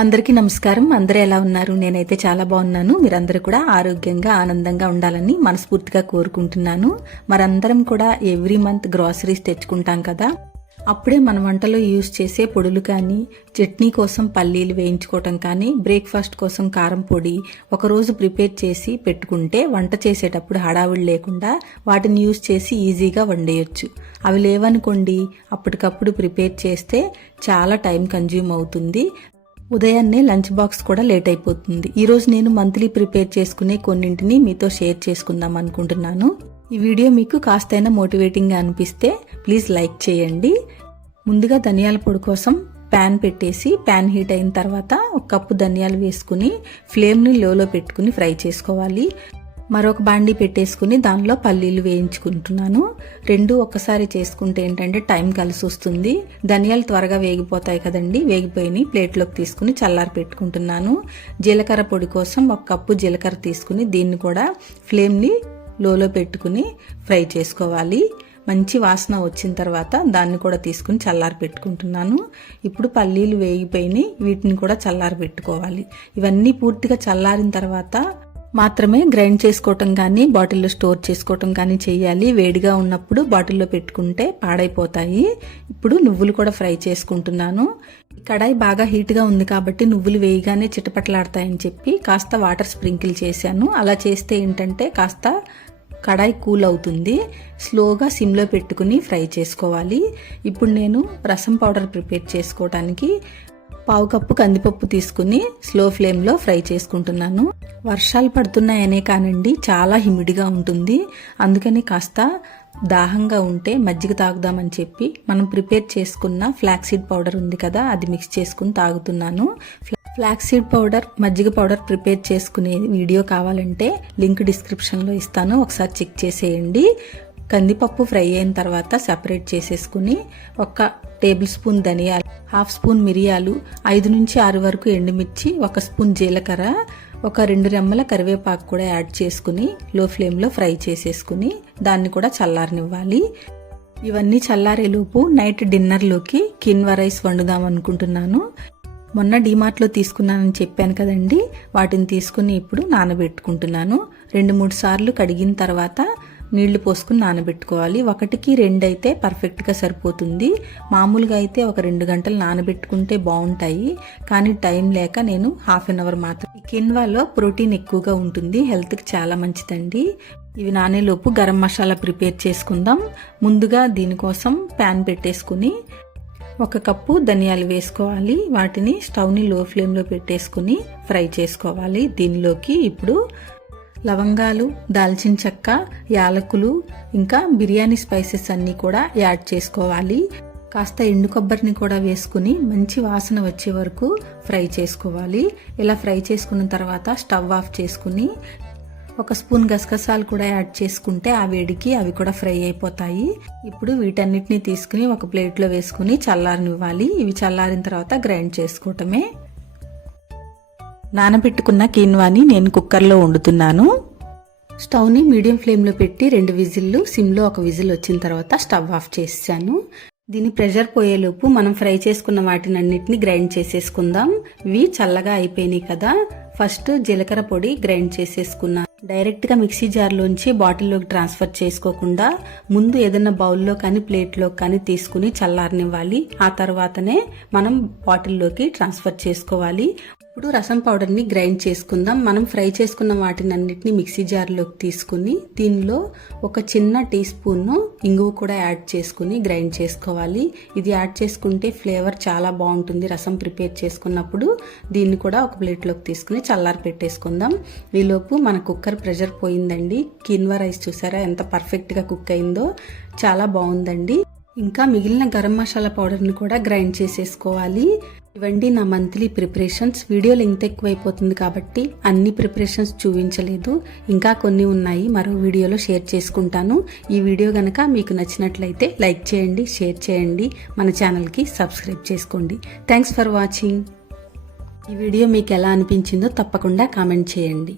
అందరికీ నమస్కారం. అందరూ ఎలా ఉన్నారు? నేనైతే చాలా బాగున్నాను. మీరందరూ కూడా ఆరోగ్యంగా ఆనందంగా ఉండాలని మనస్ఫూర్తిగా కోరుకుంటున్నాను. మరందరం కూడా ఎవ్రీ మంత్ గ్రాసరీస్ తెచ్చుకుంటాం కదా, అప్పుడే మన వంటలో యూజ్ చేసే పొడులు కానీ, చట్నీ కోసం పల్లీలు వేయించుకోవటం కానీ, బ్రేక్ఫాస్ట్ కోసం కారం పొడి ఒకరోజు ప్రిపేర్ చేసి పెట్టుకుంటే వంట చేసేటప్పుడు హడావుడి లేకుండా వాటిని యూజ్ చేసి ఈజీగా వండేయచ్చు. అవి లేవనుకోండి, అప్పటికప్పుడు ప్రిపేర్ చేస్తే చాలా టైం కన్జ్యూమ్ అవుతుంది. ఉదయాన్నే లంచ్ బాక్స్ కూడా లేట్ అయిపోతుంది. ఈరోజు నేను మంత్లీ ప్రిపేర్ చేసుకునే కొన్నింటిని మీతో షేర్ చేసుకుందాం అనుకుంటున్నాను. ఈ వీడియో మీకు కాస్తైనా మోటివేటింగ్గా అనిపిస్తే ప్లీజ్ లైక్ చేయండి. ముందుగా ధనియాల పొడి కోసం ప్యాన్ పెట్టేసి ప్యాన్ హీట్ అయిన తర్వాత 1 కప్పు ధనియాలు వేసుకుని ఫ్లేమ్ని లోలో పెట్టుకుని ఫ్రై చేసుకోవాలి. మరొక బాండీ పెట్టేసుకుని దానిలో పల్లీలు వేయించుకుంటున్నాను. రెండు ఒక్కసారి చేసుకుంటే ఏంటంటే టైం కలిసి వస్తుంది. ధనియాలు త్వరగా వేగిపోతాయి కదండి. వేగిపోయి ప్లేట్లోకి తీసుకుని చల్లారి పెట్టుకుంటున్నాను. జీలకర్ర పొడి కోసం 1 కప్పు జీలకర్ర తీసుకుని దీన్ని కూడా ఫ్లేమ్ని లోలో పెట్టుకుని ఫ్రై చేసుకోవాలి. మంచి వాసన వచ్చిన తర్వాత దాన్ని కూడా తీసుకుని చల్లారి పెట్టుకుంటున్నాను. ఇప్పుడు పల్లీలు వేగిపోయి వీటిని కూడా చల్లారి పెట్టుకోవాలి. ఇవన్నీ పూర్తిగా చల్లారిన తర్వాత మాత్రమే గ్రైండ్ చేసుకోవటం కానీ బాటిల్లో స్టోర్ చేసుకోవటం కానీ చేయాలి. వేడిగా ఉన్నప్పుడు బాటిల్లో పెట్టుకుంటే పాడైపోతాయి. ఇప్పుడు నువ్వులు కూడా ఫ్రై చేసుకుంటున్నాను. కడాయి బాగా హీట్గా ఉంది కాబట్టి నువ్వులు వేయగానే చిటపటలాడతాయని చెప్పి కాస్త వాటర్ స్ప్రింకిల్ చేశాను. అలా చేస్తే ఏంటంటే కాస్త కడాయి కూల్ అవుతుంది. స్లోగా సిమ్లో పెట్టుకుని ఫ్రై చేసుకోవాలి. ఇప్పుడు నేను రసం పౌడర్ ప్రిపేర్ చేసుకోవడానికి 1/2 కప్పు కందిపప్పు తీసుకుని స్లో ఫ్లేమ్లో ఫ్రై చేసుకుంటున్నాను. వర్షాలు పడుతున్నాయనే కానండి చాలా హ్యూమిడ్గా ఉంటుంది. అందుకని కాస్త దాహంగా ఉంటే మజ్జిగ తాగుదామని చెప్పి మనం ప్రిపేర్ చేసుకున్న ఫ్లాక్సీడ్ పౌడర్ ఉంది కదా, అది మిక్స్ చేసుకుని తాగుతున్నాను. ఫ్లాక్సీడ్ పౌడర్, మజ్జిగ పౌడర్ ప్రిపేర్ చేసుకునే వీడియో కావాలంటే లింక్ డిస్క్రిప్షన్లో ఇస్తాను, ఒకసారి చెక్ చేసేయండి. కందిపప్పు ఫ్రై అయిన తర్వాత సెపరేట్ చేసేసుకుని 1 టేబుల్ స్పూన్ ధనియాలు, 1/2 స్పూన్ మిరియాలు, 5 నుంచి 6 వరకు ఎండుమిర్చి, 1 స్పూన్ జీలకర్ర, 2 రెమ్మల కరివేపాకు కూడా యాడ్ చేసుకుని లో ఫ్లేమ్లో ఫ్రై చేసేసుకుని దాన్ని కూడా చల్లారనివ్వాలి. ఇవన్నీ చల్లారేలోపు నైట్ డిన్నర్లోకి కిన్వా రైస్ వండుదాం అనుకుంటున్నాను. మొన్న డీమార్ట్లో తీసుకున్నానని చెప్పాను కదండి, వాటిని తీసుకుని ఇప్పుడు నానబెట్టుకుంటున్నాను. 2-3 సార్లు కడిగిన తర్వాత నీళ్లు పోసుకుని నానబెట్టుకోవాలి. 1కి 2 అయితే పర్ఫెక్ట్గా సరిపోతుంది. మామూలుగా అయితే 2 గంటలు నానబెట్టుకుంటే బాగుంటాయి, కానీ టైం లేక నేను 1/2 అవర్ మాత్రం. కిన్వాలో ప్రోటీన్ ఎక్కువగా ఉంటుంది, హెల్త్కి చాలా మంచిదండి. ఇవి నానేలోపు గరం మసాలా ప్రిపేర్ చేసుకుందాం. ముందుగా దీనికోసం ప్యాన్ పెట్టేసుకుని 1 కప్పు ధనియాలు వేసుకోవాలి. వాటిని స్టవ్ని లో ఫ్లేమ్లో పెట్టేసుకుని ఫ్రై చేసుకోవాలి. దీనిలోకి ఇప్పుడు లవంగాలు, దాల్చిన చెక్క, యాలకులు, ఇంకా బిర్యానీ స్పైసెస్ అన్నీ కూడా యాడ్ చేసుకోవాలి. కాస్త ఎండు కొబ్బరిని కూడా వేసుకుని మంచి వాసన వచ్చే వరకు ఫ్రై చేసుకోవాలి. ఇలా ఫ్రై చేసుకున్న తర్వాత స్టవ్ ఆఫ్ చేసుకుని 1 స్పూన్ గసగసాలు కూడా యాడ్ చేసుకుంటే ఆ వేడికి అవి కూడా ఫ్రై అయిపోతాయి. ఇప్పుడు వీటన్నిటిని తీసుకుని ఒక ప్లేట్లో వేసుకుని చల్లారనివ్వాలి. ఇవి చల్లారిన తర్వాత గ్రైండ్ చేసుకోవటమే. నానబెట్టుకున్న కిన్వాని నేను కుక్కర్లో వండుతున్నాను. స్టవ్ని మీడియం ఫ్లేమ్లో పెట్టి 2 విజిల్లు, సిమ్లో 1 విజిల్ వచ్చిన తర్వాత స్టవ్ ఆఫ్ చేసాను. దీని ప్రెషర్ పోయేలోపు మనం ఫ్రై చేసుకున్న వాటినన్నిటిని గ్రైండ్ చేసేసుకుందాం. ఇవి చల్లగా అయిపోయినాయి కదా. ఫస్ట్ జీలకర్ర పొడి గ్రైండ్ చేసేసుకున్నా. డైరెక్ట్గా మిక్సీ జార్లోంచి బాటిల్లోకి ట్రాన్స్ఫర్ చేసుకోకుండా ముందు ఏదైనా బౌల్లో కానీ ప్లేట్లో కానీ తీసుకుని చల్లారనివ్వాలి. ఆ తర్వాతనే మనం బాటిల్లోకి ట్రాన్స్ఫర్ చేసుకోవాలి. ఇప్పుడు రసం పౌడర్ని గ్రైండ్ చేసుకుందాం. మనం ఫ్రై చేసుకున్న వాటినన్నిటిని మిక్సీ జార్లోకి తీసుకుని దీనిలో 1 చిన్న టీ స్పూన్ ఇంగువ కూడా యాడ్ చేసుకుని గ్రైండ్ చేసుకోవాలి. ఇది యాడ్ చేసుకుంటే ఫ్లేవర్ చాలా బాగుంటుంది రసం ప్రిపేర్ చేసుకున్నప్పుడు. దీన్ని కూడా ఒక ప్లేట్లోకి తీసుకుని చల్లారి పెట్టేసుకుందాం. ఈలోపు మన కుక్కర్ ప్రెషర్ పోయిందండి. కిన్వా రైస్ చూసారా ఎంత పర్ఫెక్ట్గా కుక్ అయిందో, చాలా బాగుందండి. ఇంకా మిగిలిన గరం మసాలా పౌడర్ని కూడా గ్రైండ్ చేసేసుకోవాలి. ఇవండి నా మంత్లీ ప్రిపరేషన్స్. వీడియో లెంగ్త్ ఎక్కువైపోతుంది కాబట్టి అన్ని ప్రిపరేషన్స్ చూపించలేదు, ఇంకా కొన్ని ఉన్నాయి, మరో వీడియోలో షేర్ చేసుకుంటాను. ఈ వీడియో గనక మీకు నచ్చినట్లయితే లైక్ చేయండి, షేర్ చేయండి, మన ఛానల్కి సబ్స్క్రైబ్ చేసుకోండి. Thanks for watching. ఈ వీడియో మీకు ఎలా అనిపించిందో తప్పకుండా కామెంట్ చేయండి.